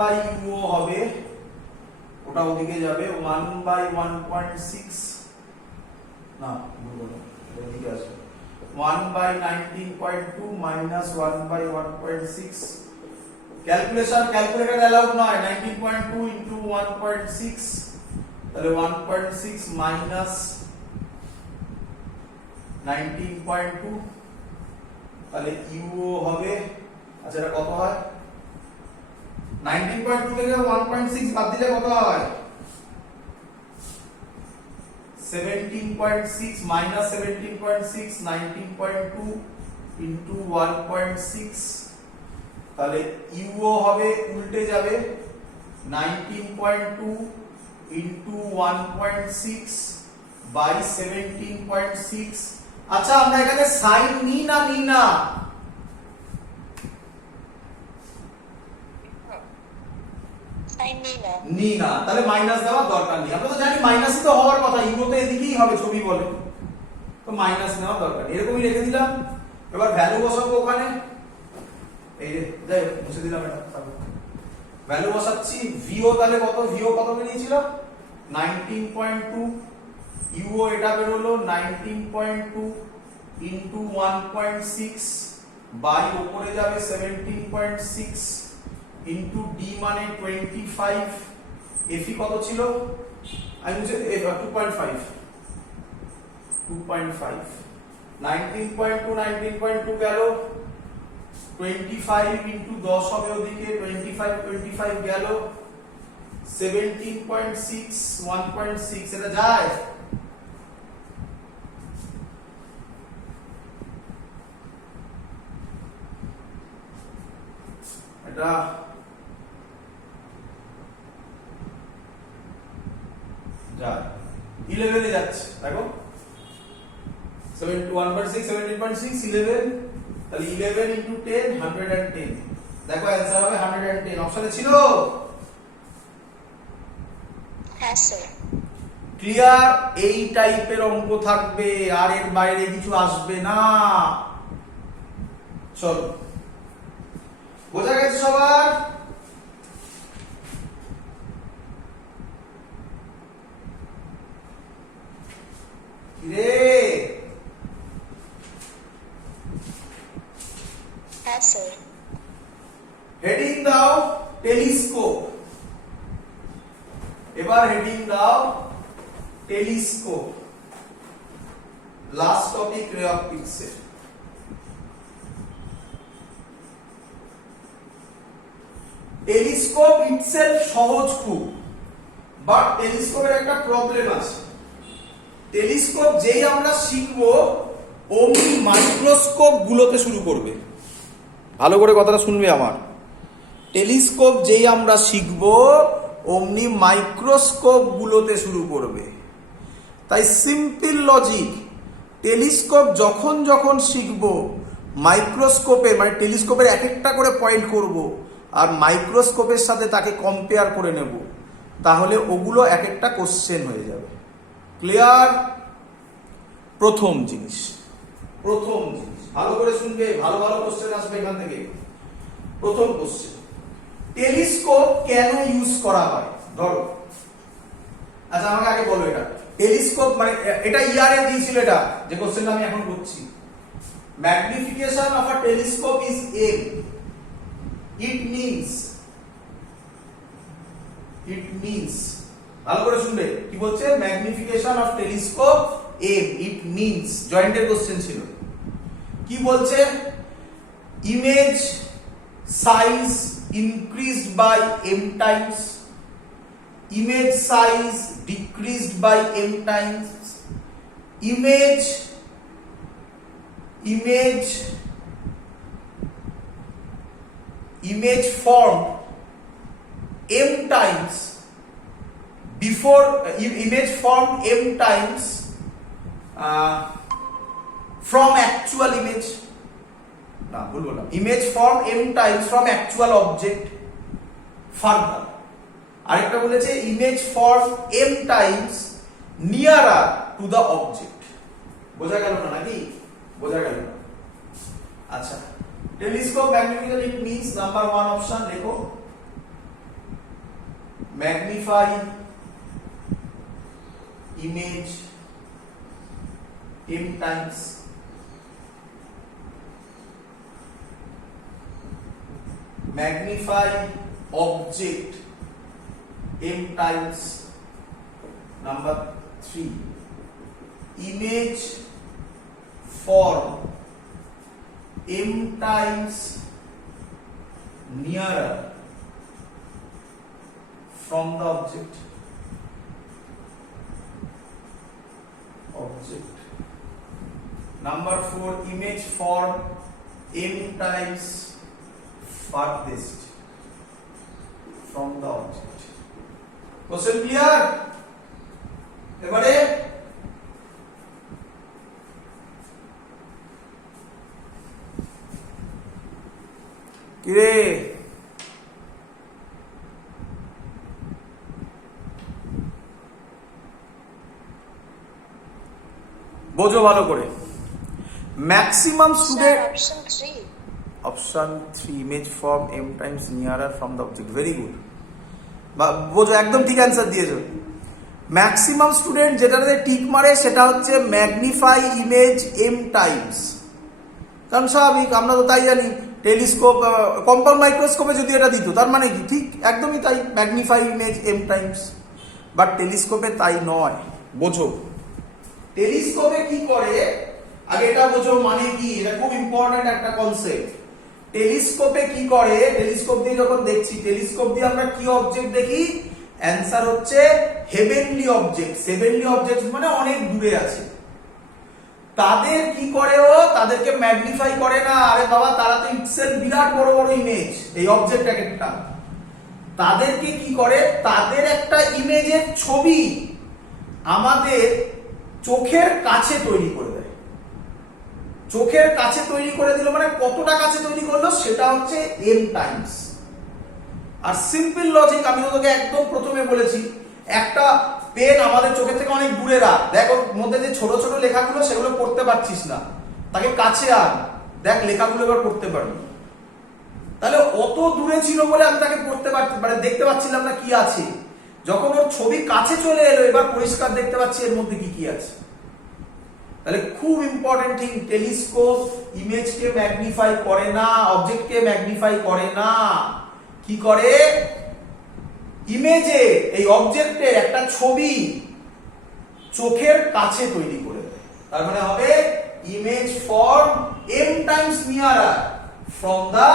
By you হবে, ওটা ওদিকে যাবে 1/1.6, না এদিকে আসবে 1/19.2 মাইনাস 1/1.6। ক্যালকুলেটর অ্যালাউড নয়। 19.2 ইনটু 1.6, তাহলে 1.6 মাইনাস 19.2, তাহলে ইউ হবে, আচ্ছা এটা কত হয়? 19.2 থেকে 1.6 বাদ দিলে কত হয়? 17.6 মাইনাস 17.6, 19.2 ইনটু 1.6, তাহলে ইউ হবে উল্টে যাবে 19.2 ইনটু 1.6 বাই 17.6। আচ্ছা আমরা এখানে সাইন নিই না নিই না? নি না, তাহলে মাইনাস দেওয়ার দরকার নেই। আমরা তো জানি মাইনাসই তো হওয়ার কথা, ইউ তো এদিকেই হবে ছবি বলে, তো মাইনাস নেওয়ার দরকার নেই। এরকমই রেখে দিলাম। এবার ভ্যালু বসাবো ওখানে, এই যে যাই মুছে দিলাম এটা, ভ্যালু বসাচ্ছি। ভিও তাহলে কত? ভিও কত বেরিয়েছিল? 19.2, ইউও এটা বেরোলো 19.2 ইনটু 1.6 বাই উপরে যাবে 17.6 ইনটু ডি মানে 25, এফি কত ছিল? আমি বুঝে 2.5, 19.2 গেল, 25 ইনটু 10 হবে ওদিকে 25 গেল, 17.6 1.6, এটা যায়? এটা যায় 11 এ যাচ্ছে, দেখো 1.6 17.6 11, তাহলে 11 ইনটু 10 110, দেখো অ্যানসার হবে 110। অপশনে ছিল? হ্যাঁ স্যার। ক্লিয়ার? এই টাইপের অঙ্ক থাকবে, আর এর বাইরে কিছু আসবে না। চলো, বোঝা গেছে সবার? রে হ্যাঁ স্যার। হেডিং দাও টেলিস্কোপ। এবার হেডিং দাও টেলিস্কোপ। লাস্ট টপিক রে অফ পিক্সেল। টেলিস্কোপ ইটসেলফ সহজ খুব, বাট টেলিস্কোপের একটা প্রবলেম আছে। টেলিস্কোপ যেই আমরা শিখবো অমনি মাইক্রোস্কোপ গুলোতে শুরু করবে। ভালো করে কথাটা শুনবে আমার। টেলিস্কোপ যেই আমরা শিখবো অমনি মাইক্রোস্কোপ গুলোতে শুরু করবে। তাই সিম্পল লজিক, টেলিস্কোপ যখন যখন শিখবো মাইক্রোস্কোপে, মানে টেলিস্কোপের এক একটা করে পয়েন্ট করব আর মাইক্রোস্কোপের সাথে তাকে কম্পেয়ার করে নেব, তাহলে ওগুলো এক একটা কোশ্চেন হয়ে যাবে। ক্লিয়ার? প্রথম জিনিস ভালো করে শুনবে, ভালো ভালো কোশ্চেন আসবে এখান থেকে। প্রথম কোশ্চেন, টেলিস্কোপ কেন ইউজ করা হয়? ধরো, আচ্ছা আমাকে আগে বলো এটা টেলিস্কোপ মানে, এটা ইয়ারে দিয়েছিল, এটা যে কোশ্চেনটা আমি এখন করছি। Magnification of a telescope is M. It means ভালো করে শুনবে কি বলছে, magnification of telescope M, it means, জয়েন্টের কোশ্চেন ছিল। কি বলছে? Image size increased by m times, image size decreased by m times, image formed m times before image formed m times from actual image, না বলবো না, image form m times from actual object. Further আরেকটা বলেছে image form m times nearer to the object. বোঝা গেল না নাকি? বোঝা গেল না? আচ্ছা, telescope magnification it means number 1 option লেখো, magnify image m times magnify object m times number 3 image form m times nearer from the object. Number 4 image form m times farthest from the object. Question clear? এবারে কিরে বোঝো ভালো করে maximum Sir, student option 3. Option 3 image form m times nearer from the object very good বোঝো একদম ঠিক answer দিয়েছো maximum student যেটাতে টিক মারে সেটা হচ্ছে ম্যাগনিফাই ইমেজ m টাইমস কারণ স্বাভাবিক আমরা তো তাই জানি টেলিস্কোপ কম্পাউন্ড মাইক্রোস্কোপে যদি এটা দিত তার মানে কি ঠিক একদমই তাই magnify image m times but টেলিস্কোপে তাই নয় বোঝো টেলিস্কোপে কি করে আগে এটা বোঝো মানে কি এটা খুব ইম্পর্টেন্ট একটা কনসেপ্ট টেলিস্কোপে কি করে টেলিস্কোপ দিয়ে যখন দেখছি টেলিস্কোপ দিয়ে আমরা কি অবজেক্ট দেখি অ্যান্সার হচ্ছে হেভেনলি অবজেক্ট হেভেনলি অবজেক্ট মানে অনেক দূরে আছে তাদের কি করে ও তাদেরকে ম্যাগনিফাই করে না আরে বাবা তারা তো ইটসেলফ বিরাট বড় বড় ইমেজ এই অবজেক্ট একটা তাদেরকে কি করে তাদের একটা ইমেজের ছবি আমাদের চোখের কাছে তৈরি করে দেয় চোখের কাছে তৈরি করে দিল মানে কতটা কাছে তৈরি করলো সেটা হচ্ছে m টাইমস আর সিম্পল লজিক আমি তোকে একদম প্রথমে বলেছি একটা পেন আমাদের চোখের থেকে অনেক দূরে রাখ দেখ ওর মধ্যে যে ছোট ছোট লেখাগুলো সেগুলো পড়তে পারছিস না তাকে কাছে আন দেখ লেখাগুলো এবার পড়তে পারবি তাহলে অত দূরে ছিল বলে আমি তাকে পড়তে পারছি মানে দেখতে পাচ্ছিলাম না কি আছে যখন ওর ছবি কাছে চলে এলো এবার পরিষ্কার দেখতে পাচ্ছি এর মধ্যে কি কি আছে তাহলে খুব ইম্পর্টেন্ট থিং টেলিস্কোপ ইমেজকে ম্যাগনিফাই করে না অবজেক্টকে ম্যাগনিফাই করে না কি করে ইমেজে এই অবজেক্টের একটা ছবি চোখের কাছে তৈরি করে দেয় তার মানে হবে image form m times nearer from the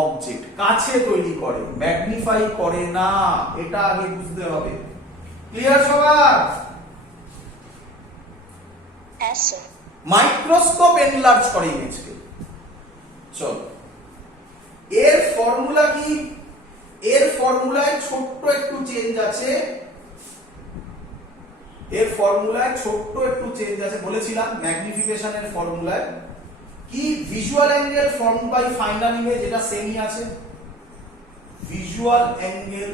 object কাছে তৈরি করে ম্যাগনিফাই করে না এটা আগে বুঝতে হবে ক্লিয়ার সবার Yes, sir. মাইক্রোস্কোপ এনলার্জ করে ইমেজকে চল এর ফর্মুলা কি এর ফর্মুলায় ছোট্ট একটু চেঞ্জ আছে এর ফর্মুলায় ছোট্ট একটু চেঞ্জ আছে বলেছিলাম ম্যাগনিফিকেশনের ফর্মুলায় কি visual angle form by final image এটা সেমই আছে visual angle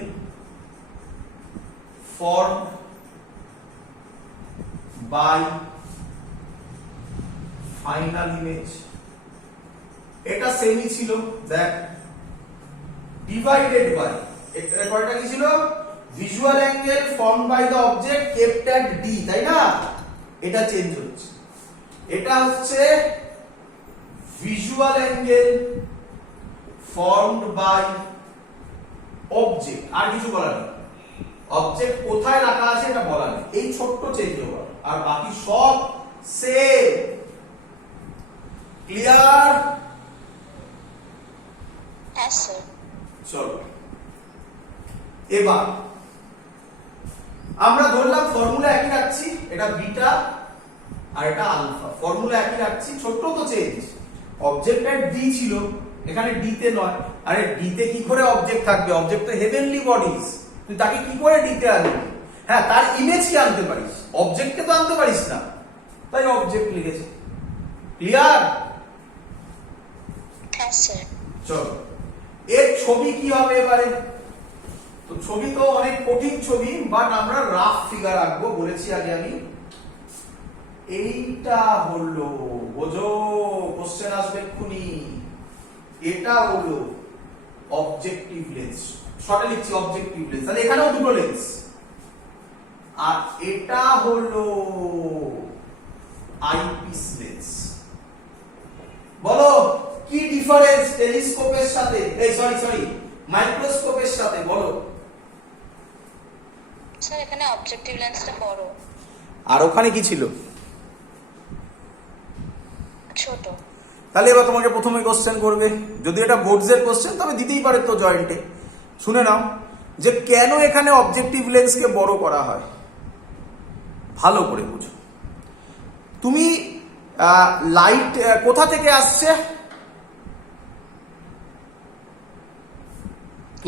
form by final image এটা সেমই ছিল দেখ ডিভাইডেড বাই এটা কয়টা কি ছিল visual angle form by the object kept at D তাই না এটা চেঞ্জ হচ্ছে এটা হচ্ছে visual angle formed by object আর কিছু বলা নেই অবজেক্ট কোথায় রাখা আছে এটা বলা নেই এই ছোট্ট চেঞ্জ হবে আর বাকি সব সেম ক্লিয়ার Yes, sir. চলো এবার আমরা ধরলাম ফর্মুলা একই রাখছি এটা বিটা আর এটা আলফা ফর্মুলা একই রাখছি ছোট্ট তো চেঞ্জ অবজেক্টের ডি ছিল এখানে ডি তে নয় আরে ডি তে কি করে অবজেক্ট থাকবে অবজেক্ট তো হেভেনলি বডিজ তুই তাকে কি করে ডি তে আনবি হ্যাঁ তার ইমেজ কি আনতে পারিস অবজেক্টকে তো আনতে পারিস না তাই অবজেক্ট লিখেছি ক্লিয়ার Yes, sir. চলো এর ছবি কি হবে এবারে তো ছবি তো অনেক কঠিন ছবি বাট আমরা রাফ ফিগার আঁকবো বলেছি আগে আমি এইটা হলো বোঝো কোশ্চেন আসবে এক্ষুনি এটা হলো অবজেক্টিভ লেন্স শর্টে লিখছি অবজেক্টিভ লেন্স, তাহলে এখানেও দুটো লেন্স, আর এটা হলো আইপিস লেন্স। বলো কি ডিফারেন্স টেলিস্কোপের সাথে, এই সরি মাইক্রোস্কোপের সাথে, বলো। স্যার এখানে অবজেক্টিভ লেন্সটা বড়, আর ওখানে কি ছিল? ছোট। তাহলে এবার তোমাকে প্রথমে কোশ্চেন করবে, যদি এটা বোর্ডসের কোশ্চেন তবে দিতেই পারে তো জয়েন্টে। শুনে নাও যে কেন এখানে অবজেক্টিভ লেন্সকে বড় করা হয়, ভালো করে বুঝো। তুমি লাইট কোথা থেকে আসছে?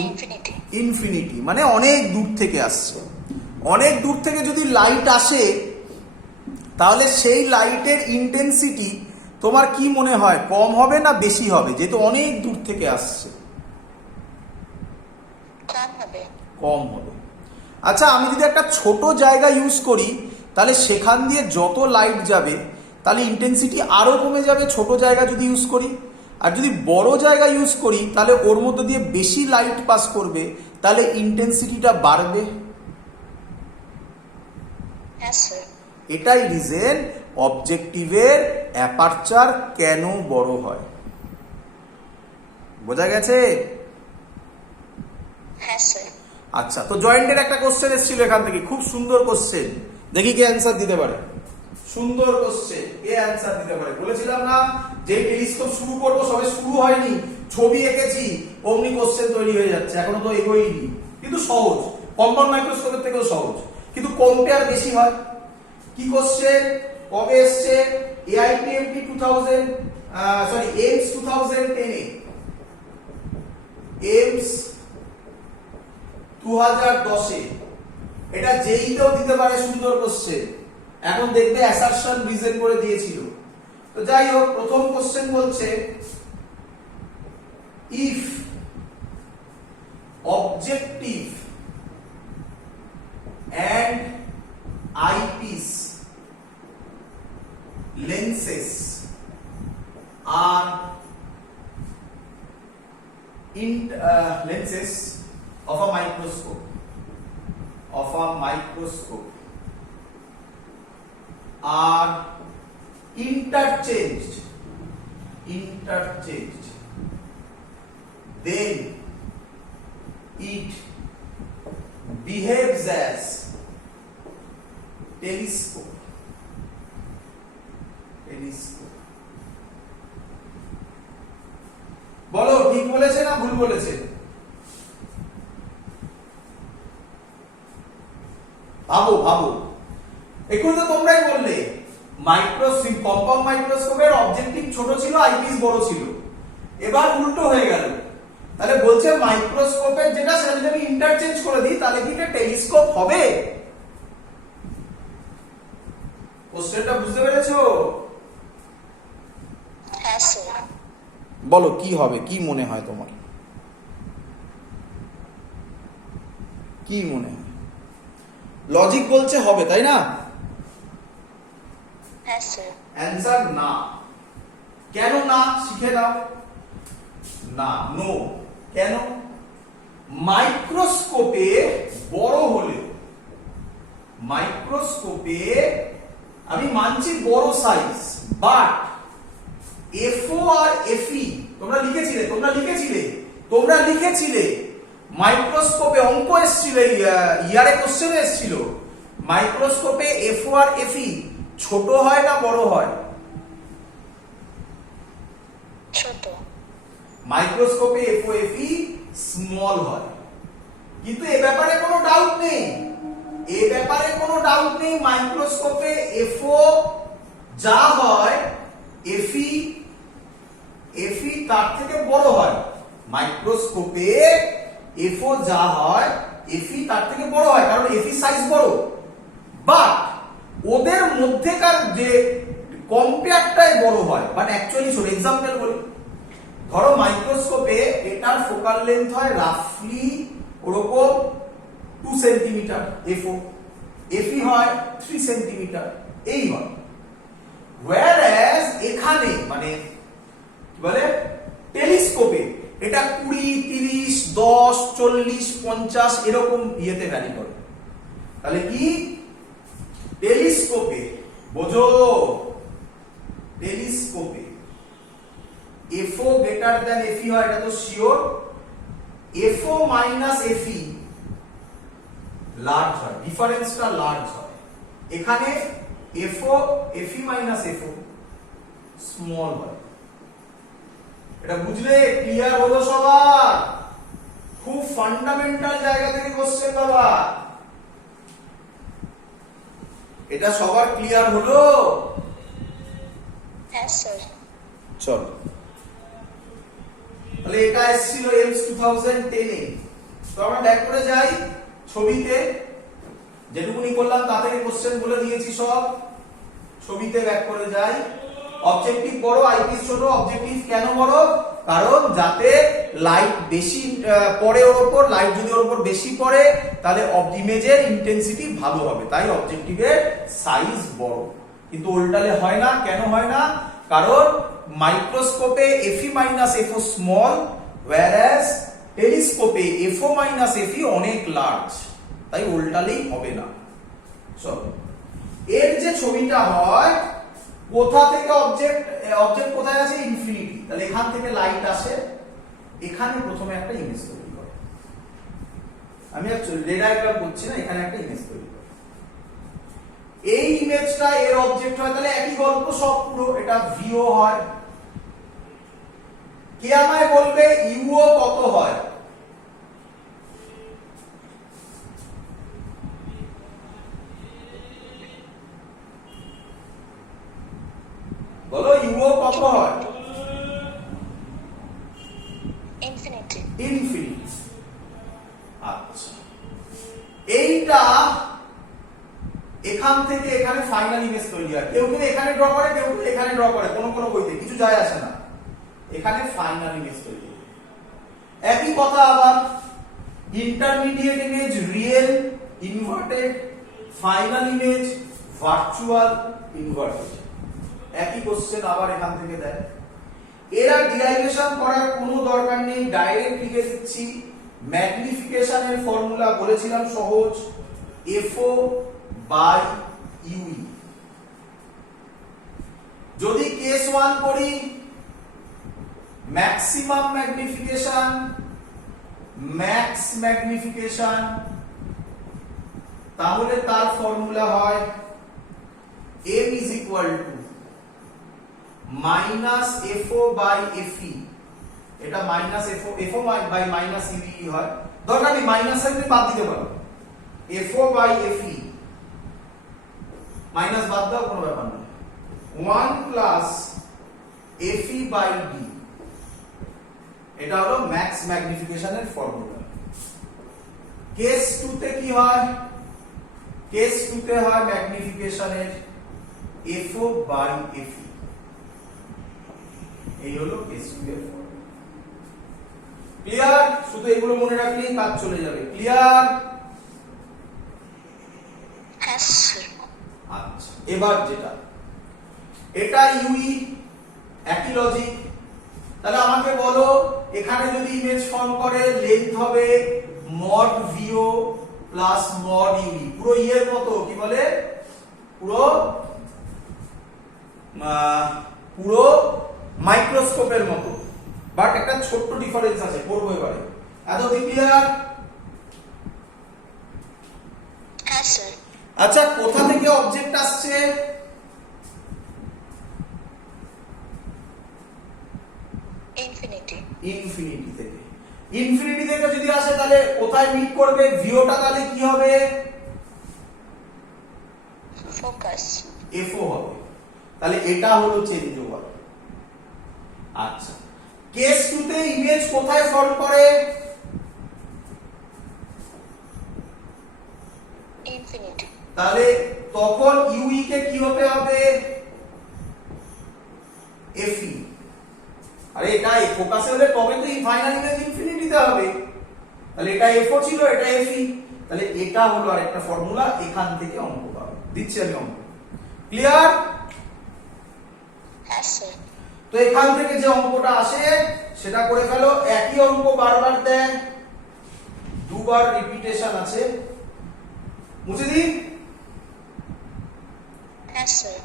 ইনফিনিটি। ইনফিনিটি মানে অনেক দূর থেকে আসছে। অনেক দূর থেকে যদি লাইট আসে তাহলে সেই লাইটের ইন্টেন্সিটি তোমার কি মনে হয়, কম হবে না বেশি হবে? যেহেতু অনেক দূর থেকে আসছে, কম হবে। কম হবে। আচ্ছা, আমি যদি একটা ছোট জায়গা ইউজ করি তাহলে সেখান দিয়ে যত লাইট যাবে তাহলে ইন্টেন্সিটি আরো কমে যাবে, ছোট জায়গা যদি ইউজ করি। আর যদি বড় জায়গা ইউজ করি তাহলে ওর মধ্যে দিয়ে বেশি লাইট পাস করবে, তাহলে ইন্টেন্সিটিটা বাড়বে। হ্যাঁ স্যার। এটাই রিজন অবজেক্টিভের অ্যাপারচার কেন বড় হয়। বোঝা গেছে? হ্যাঁ স্যার। আচ্ছা, তো জয়েন্টের একটা কোশ্চেন এসেছিল এখান থেকে, খুব সুন্দর কোশ্চেন, দেখি কে অ্যান্সার দিতে পারে। সুন্দর কোশ্চেন, কে অ্যান্সার দিতে পারে? বলেছিলাম না যে টেলিস্কোপ শুরু করবো, সবে শুরু হয়নি, ছবি এঁকেছি অমনি কোশ্চেন তৈরি হয়ে যাচ্ছে, এখনো তো এগোইনি। কিন্তু সহজ, কম্পাউন্ড মাইক্রোস্কোপের থেকেও সহজ, কিন্তু কম্পেয়ার বেশি হয়। কি কোশ্চেন, কবে এসছে? AIPMT 2000 এইমস 2010 এ, এইমস 2010 এ। এটা যেইটাও দিতে পারে, সুন্দর কোশ্চেন। এখন দেখবে অ্যাসারশন রিজন করে দিয়েছিল। তো যাই হোক, প্রথম কোশ্চেন বলছে if objective and eyepiece lenses are lenses of a microscope are interchanged, then it behaves as telescope. বলো ঠিক বলেছে না ভুল বলেছে? ভাবো এখন তো তোমরাই বললে মাইক্রোস্কোপ, কম্পাউন্ড মাইক্রোস্কোপের অবজেক্টিভ ছোট ছিল, আইপিস বড় ছিল। এবার উল্টো হয়ে গেল, তাহলে বলছে মাইক্রোস্কোপের যেটা সেটা যদি আমি ইন্টারচেঞ্জ করে দিই তাহলে কি এটা টেলিস্কোপ হবে? কোশ্চেনটা বুঝতে পেরেছো? হ্যাঁ স্যার। বলো কি হবে, কি মনে হয় তোমার, কি মনে হয়? লজিক বলছে হবে, তাই না? হ্যাঁ স্যার। অ্যান্সার না। কেন না শিখে নাও। না, নো। কেন? মাইক্রোস্কোপে বড় হলে, মাইক্রোস্কোপে আমি মানছি বড় সাইজ, বাট এফও আর এফই তোমরা লিখেছিলে মাইক্রোস্কোপে অঙ্ক এসেছিল, ইয়ারে কোশ্চেন এসেছিল, মাইক্রোস্কোপে এফও আর এফই ছোট হয় না বড় হয়? ছোট। মাইক্রোস্কোপে এফও এফই স্মল হয়। কিন্তু এ ব্যাপারে কোনো ডাউট নেই, মাইক্রোস্কোপে এফও যা হয় এফই তার থেকে বড় হয়। মাইক্রোস্কোপে এফও যা হয় এফই তার থেকে বড় হয়, কারণ এফই সাইজ বড়। বাট ওদের মধ্যেকার যে কম্পেয়ারটাই বড় হয়। বাট অ্যাকচুয়ালি শোনো, এক্সাম্পল বলি, ধরো মাইক্রোস্কোপে এটার ফোকাল লেন্থ হয় রাফলি ওরকম 2 সেন্টিমিটার, এফই হয় 3 সেন্টিমিটার, এই হয়। whereas এখানে মানে কি বলে টেলিস্কোপে এটা 20, 30, 10 40 50 এরকম ইয়েতে ভ্যারি করে। তাহলে কি টেলিস্কোপে, বোঝো, টেলিস্কোপে এফও গ্রেটার দ্যান এফই হয়, এটা তো শিওর। এফও মাইনাস এফই লার্জ হয়, ডিফারেন্সটা লার্জ হয়। এখানে এফও এফই মাইনাস এফও স্মল হয়। এটা বুঝলে? ক্লিয়ার হলো সবার? খুব ফান্ডামেন্টাল জায়গা থেকে কোশ্চেন বাবা, এটা সবার ক্লিয়ার হলো? হ্যাঁ স্যার। চলো, তাহলে এটা এসেছিল এমস 2010 এ। তো আমরা ব্যাক করে যাই ছবিতে, যেটুকুনি করলাম তা থেকে কোশ্চেন বলে দিয়েছি সব। ছবিতে ব্যাক করে যাই। অবজেক্টিভ বড়, আইপিস ছোট। অবজেক্টিভ কেন বড়? কারণ যাতে লাইট বেশি পড়ে ওর উপর, লাইট যদি ওর উপর বেশি পড়ে তাহলে ইমেজের ইন্টেন্সিটি ভালো হবে, তাই অবজেক্টিভের সাইজ বড়। কিন্তু উল্টালে হয় না। কেন হয় না? কারণ মাইক্রোস্কোপে f e minus f o small, whereas টেলিস্কোপে এফও মাইনাস এফই অনেক লার্জ, তাই উল্টালেই হবে না। চলো, এর যে ছবিটা হয়, কোথা থেকে অবজেক্ট কোথায় আছে? ইনফিনিটি। তাহলে এখান থেকে লাইট আসে, এখানে প্রথমে একটা ইমেজ তৈরি করে। আমি অ্যাকচুয়ালি রে ডায়াগ্রাম করছি না, এখানে একটা ইমেজ তৈরি করে। এই ইমেজটা এর অবজেক্ট হয়, তাহলে একই গল্প সব পুরো। এটা ভিও হয়। কে আমায় বলবে ইউও কত হয়? বলো, ইউও কত হয়? ইনফিনিটি। ইনফিনিটি। আচ্ছা, এইটা এখান থেকে এখানে ফাইনাল ইমেজ তৈরি হয়। কেউ কেউ এখানে ড্র করে, কেউ কেউ এখানে ড্র করে, কোন কোন বইতে কিছু যায় আসে না। এখানে ফাইনাল ইমেজ তৈরি হয়। একই কথা আবার intermediate image real inverted, final image virtual inverted. একই কোশ্চেন আবার এখান থেকে দেয়। এরা ডিরাইভেশন করার কোনো দরকার নেই, ডাইরেক্ট লিখে দিচ্ছি। ম্যাগনিফিকেশনের ফর্মুলা বলেছিলাম সহজ, এফও বাই ইউই। যদি কেস 1 করি, ম্যাক্সিমাম ম্যাগনিফিকেশন, ম্যাক্স ম্যাগনিফিকেশন, তাহলে তার ফর্মুলা হয় m is equal to minus f o by f e. এটা minus f o by minus u e হয়। দরকার নেই, মাইনাস এর বাদ দিতে পারো। এফও বাই এফই মাইনাস বাদ দাও, কোনো ব্যাপার না। 1 প্লাস এফই বাই ডি, এটা হলো ম্যাক্স ম্যাগনিফিকেশনের ফর্মুলা। কেস 2 তে কি হয়? কেস 2 তে হয় ম্যাগনিফিকেশনের এফও বাই এফই। এই হলো কেস 2 এর ফর্মুলা। ক্লিয়ার? শুধু এগুলো মনে রাখলেই কাজ চলে যাবে। ক্লিয়ার? হ্যাঁ স্যার। আচ্ছা, এবার যেটা, এটা ইউই, একই লজিক। তাহলে আমাকে বলো, এখানে যদি ইমেজ ফর্ম করে লেন্থ হবে মড ভিও প্লাস মড ইউই, পুরো ইয়ের মতো, কি বলে, পুরো পুরো মাইক্রোস্কোপের মতো, বাট একটা ছোট্ট ডিফারেন্স আছে, করবো এবারে। এত ক্লিয়ার? হ্যাঁ স্যার। আচ্ছা, কোথা থেকে অবজেক্ট আসছে? ইনফিনিটি। ইনফিনিটি থেকে। ইনফিনিটি থেকে যদি আসে তাহলে কোথায় মিট করবে? ভিওটা তাহলে কি হবে? ফোকাস। এফও হবে। তাহলে এটা হলো চেঞ্জ ওভার। আচ্ছা, কেস 2 তে ইমেজ কোথায় ফর্ম করে? ইনফিনিটি। তাহলে তখন ইউই কে কি হতে হবে? এফই। আরে এটা ফোকাসে হলে তবে তো ফাইনাল ইমেজ ইনফিনিটিতে হবে। তাহলে এটা এফও ছিল, এটা এফই। তাহলে এটা হলো আরেকটা ফর্মুলা, এখান থেকে অঙ্ক পাবে। দিচ্ছি আমি অঙ্ক। ক্লিয়ার? হ্যাঁ স্যার। তো এখান থেকে যে অঙ্কটা আসে সেটা করে ফেলো। একই অঙ্ক বারবার দেয়, দুবার রিপিটেশন আছে, মুছে দিই। Yes, sir.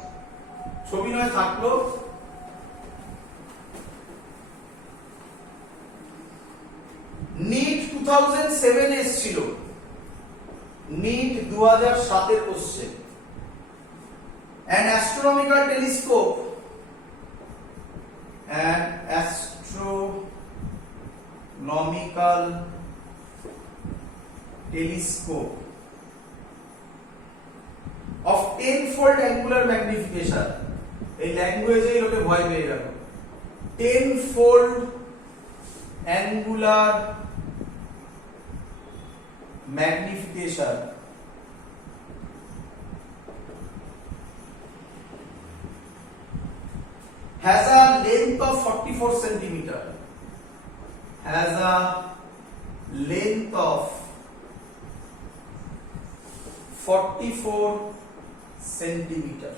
ছবি নয় থাকলো। নিট 2007 এসেছিল, নিট 2007 এর question. An astronomical telescope, an astronomical telescope of 10-fold angular magnification, এই ল্যাঙ্গুয়েজে লোকে ভয় পেয়ে গেল। 10-fold angular magnification has a length of 44 centimeter, has a length of 44 centimeter.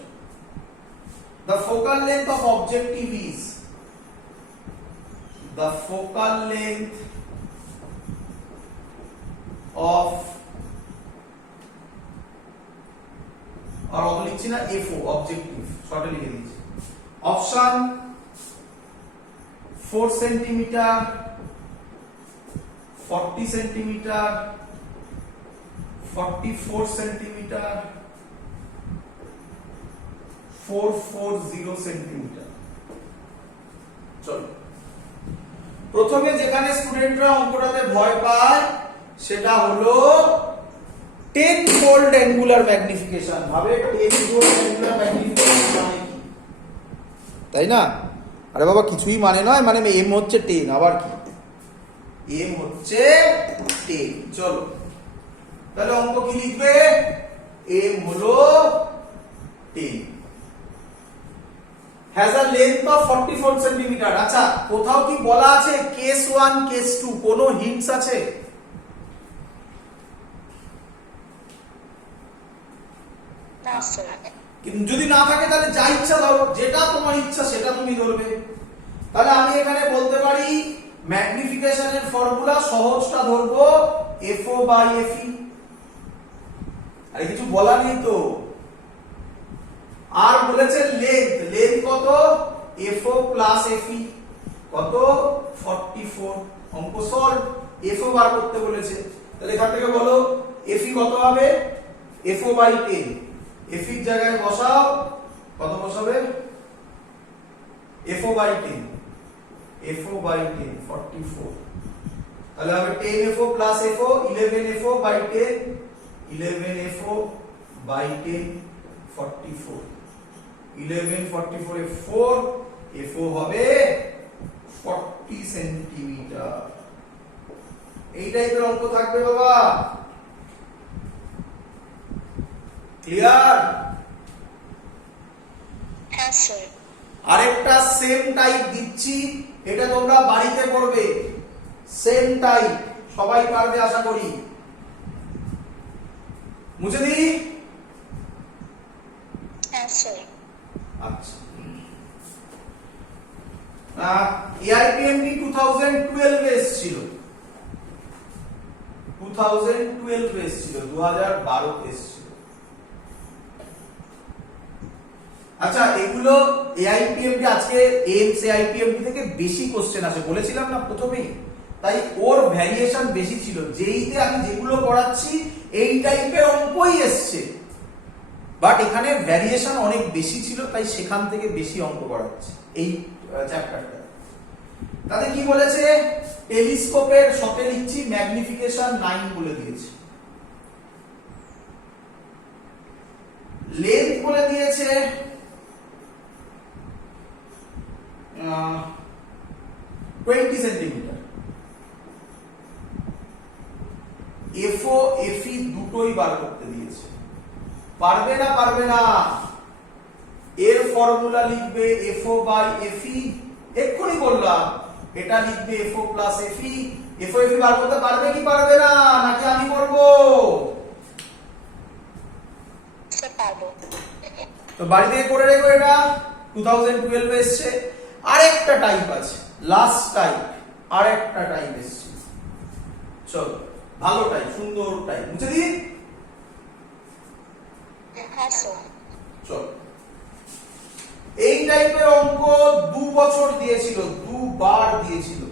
The focal length of objective is, the focal length of, और অত লিখছি না, FO objective শর্টে লিখে দিয়েছি। Option 4 centimetre, 40 centimetre, 44 centimetre, 440 centimetre. চলো, প্রথমে যেখানে স্টুডেন্টরা অঙ্কটাতে ভয় পায় সেটা হলো 10-fold angular magnification। ভাবে 10-fold angular magnification মানে কি, তাই না? আরে বাবা কিছুই মানে নয়, মানে এম হচ্ছে 10, আবার কি এম হচ্ছে 10। চলো তাহলে অঙ্ক কি লিখবে, এম হলো 10, has a length of 44 centimetre. আচ্ছা, কোথাও কি বলা আছে কেস 1 কেস 2, কোনো হিন্টস আছে? No, sir. কিন্তু যদি না থাকে তাহলে যা ইচ্ছা ধরো, যেটা তোমার ইচ্ছা সেটা তুমি ধরবে। তাহলে আমি এখানে বলতে পারি ম্যাগনিফিকেশনের ফর্মুলা সহজটা ধরবো FO বাই FE। আরে কিছু বলা নেই তো। আর বলেছে লেন্থ, লেন্থ কত, FO প্লাস FE কত, 44। অঙ্ক সলভ। FO বার করতে বলেছে, তাহলে এখান থেকে বলো FE কত হবে, FO বাই 10। FE এর জায়গায় বসাও, কত বসাবে, FO বাই 10, FO বাই 10 44। তাহলে হবে 10FO plus FO, 11FO by 10, 11FO by 10 44, 11 44 এ 4, FO হবে 40 সেন্টিমিটার। এই টাইপের অঙ্ক থাকবে বাবা, ক্লিয়ার? Yes, sir. আরেকটা সেম টাইপ দিচ্ছি, এটা তোমরা বাড়িতে করবে, সেম টাইপ সবাই পারবে আশা করি। মুছে দিই। Yes, sir. আচ্ছা, AIPMD 2012 এসেছিল, 2012 এসেছিল, 2012 এসেছিল। আচ্ছা, এগুলো AIPMD আজকে এইমস AIPMD থেকে বেশি কোশ্চেন আছে, বলেছিলাম না প্রথমেই, তাই ওর ভ্যারিয়েশন বেশি ছিল। যেইতে আমি যেগুলো পড়াচ্ছি এই টাইপের অঙ্কই এসছে, বাট এখানে ভ্যারিয়েশন অনেক বেশি ছিল, তাই সেখান থেকে বেশি অঙ্ক করাচ্ছি এই চ্যাপ্টারটা। তাতে কি বলেছে, টেলিস্কোপের শর্টে লিখছি ম্যাগনিফিকেশন 9 বলে দিয়েছে, লেন্থ বলে দিয়েছে 20 সেন্টিমিটার, FO FE দুটোই বার করতে দিয়েছে। পারবে না, পারবে না, এর ফর্মুলা লিখবে FO বাই FE, এক্ষুনি বললাম, এটা লিখবে FO plus FE। FO FE বার করতে পারবে কি পারবে না, নাকি আমি করব? Sir, পারবো। তো বাড়ি থেকে করে রেখো, এটা 2012 এসছে। আরেকটা টাইপ আছে, লাস্ট টাইপ, আরেকটা টাইপ এসছে। চলো ভালোটাই, সুন্দরটাই মুছে দিই। হ্যাঁ স্যার। চল, এই টাইপের অঙ্ক 2 বছর দিয়েছিল, 2বার দিয়েছিল,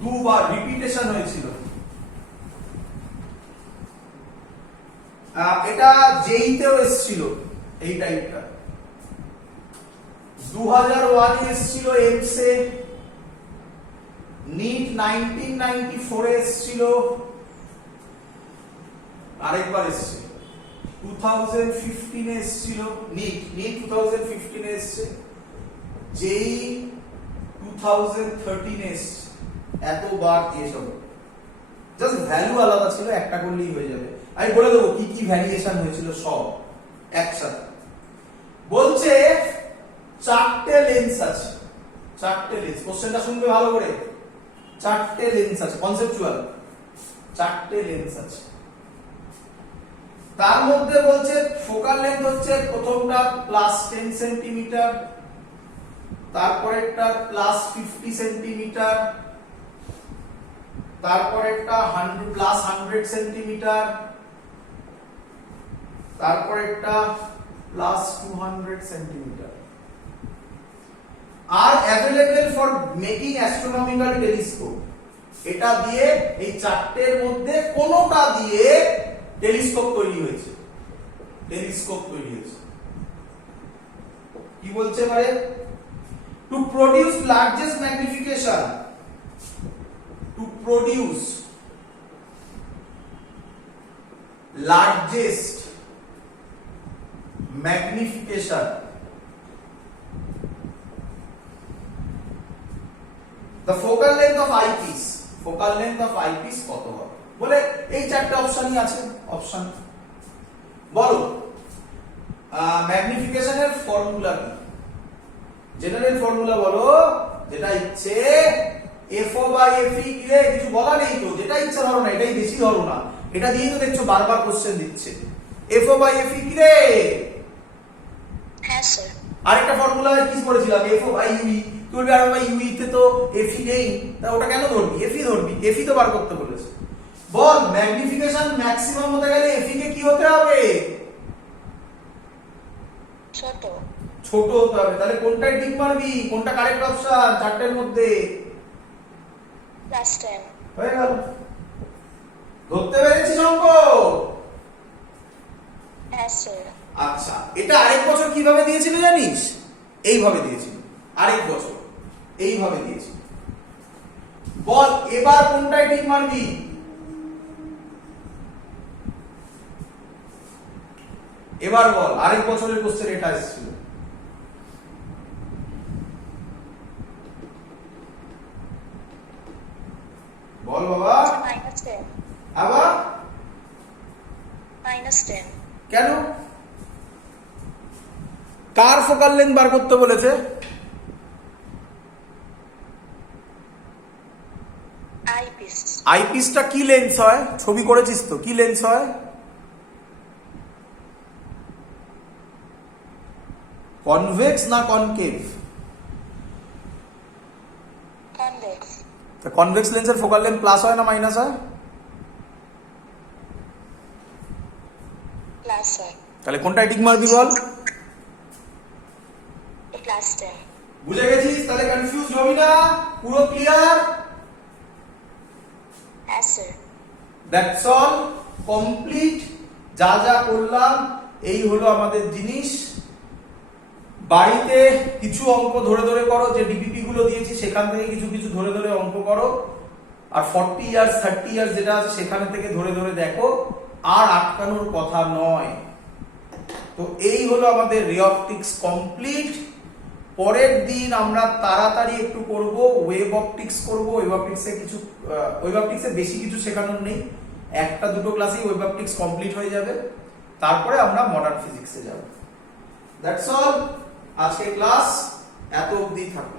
2বার রিপিটেশন হয়েছিল। এটা জেইতেও এসেছিল এই টাইপটা, 2001 এ এসেছিল এমসে, নিট 1994 এ এসেছিল, আরেকবার এসেছে 2015 এ এসেছিল, নিট 2015 এ এসেছে, জেই 2013 এ এসেছে। এতবার দিয়েছিল, জাস্ট ভ্যালু আলাদা ছিল, একটা করলেই হয়ে যাবে। আমি বলে দেবো কি কি ভ্যারিয়েশন হয়েছিল সব একসাথে। বলছে 4টে লেন্স আছে, 4টে লেন্স, কোশ্চেনটা শুনবে ভালো করে। 4টে লেন্স আছে, কনসেপচুয়াল 4টে লেন্স আছে। তার মধ্যে বলছে ফোকাল লেন্থ হচ্ছে প্রথমটা +10 সেন্টিমিটার, তারপরেরটা +50 সেন্টিমিটার, তারপরেরটা +100 সেন্টিমিটার, তারপরেরটা +200 centimetre. R available for making astronomical telescope. এটা দিয়ে এই 4টের মধ্যে কোনোটা দিয়ে টেলিস্কোপ তৈরি হয়েছে, টেলিস্কোপ তৈরি হয়েছে। কি বলছে মানে, to produce largest magnification, to produce largest magnification, the focal length of eyepiece, focal length of eyepiece কত হবে বলে এই 4টে অপশনই আছে। অপশন বলো, ম্যাগনিফিকেশনের ফর্মুলা কি? জেনারেল ফর্মুলা বলো, যেটা ইচ্ছে FO বাই FE কি রে, কিছু বলা নেই তো, যেটা ইচ্ছে ধরো না, এটাই বেশি ধরো না, এটা দিয়েই তো দেখছো বারবার কোশ্চেন দিচ্ছে। FO বাই FE কি রে? হ্যাঁ স্যার। আরেকটা ফর্মুলা কি করেছিলাম, FO বাই UE। তুই বলবি আর ভাই UE তে তো FE নেই, তা ওটা কেন ধরবি? FE ধরবি, FE তো বার করতে বলেছে। বল ম্যাগনিফিকেশন ম্যাক্সিমাম হতে গেলে FE কে কি হতে হবে? ছোট। ছোট হতে হবে। তাহলে কোনটায় টিক মারবি, কোনটা কারেক্ট অপশন 4টের মধ্যে? +10। হয়ে গেল। ধরতে পেরেছিস অঙ্ক? হ্যাঁ স্যার। আচ্ছা, এটা আরেক বছর কিভাবে দিয়েছিল জানিস? এইভাবে দিয়েছিল, আরেক বছর এইভাবে দিয়েছিল। বল এবার কোনটায় টিক মারবি? এবার বল, আরেক বছরের কোশ্চেন এটা এসেছিল। বল বাবা। -10। আবার -10। কেন? কার ফোকাল লেন্থ বার করতে বলেছে? আইপিস। আইপিসটা কি লেন্স হয়? ছবি করেছিস তো, কি লেন্স হয়? কনভেক্স না কনকেভ? কনভেক্স। তা কনভেক্স লেন্সের ফোকাল লেন্থ প্লাস হয় না মাইনাস হয়? প্লাস হয়। তাহলে কোনটায় টিক মারবি বল? +10। বুঝে গেছিস? তাহলে কনফিউজ হবি না, পুরো ক্লিয়ার? হ্যাঁ স্যার। That's all, complete. যা যা করলাম এই হলো আমাদের জিনিস। বাড়িতে কিছু অঙ্ক ধরে ধরে করো, যে ডিপিপি গুলো দিয়েছি সেখান থেকে কিছু কিছু ধরে ধরে অঙ্ক করো, আর 40 ইয়ার্স 30 ইয়ার্স যেটা আছে সেখান থেকে ধরে ধরে দেখো, আর আটকানোর কথা নয়। তো এই হলো আমাদের রে অপটিক্স কমপ্লিট। পরের দিন আমরা তাড়াতাড়ি একটু করব ওয়েভ অপটিক্স করব। ওয়েভ অপটিক্সে কিছু ওয়েভ অপটিক্সে বেশি কিছু শেখানোর নেই, একটা দুটো ক্লাসেই ওয়েভ অপটিক্স কমপ্লিট হয়ে যাবে, তারপরে আমরা মডার্ন ফিজিক্সে যাব। দ্যাটস অল, আজকে ক্লাস এত অবধি থাকবে।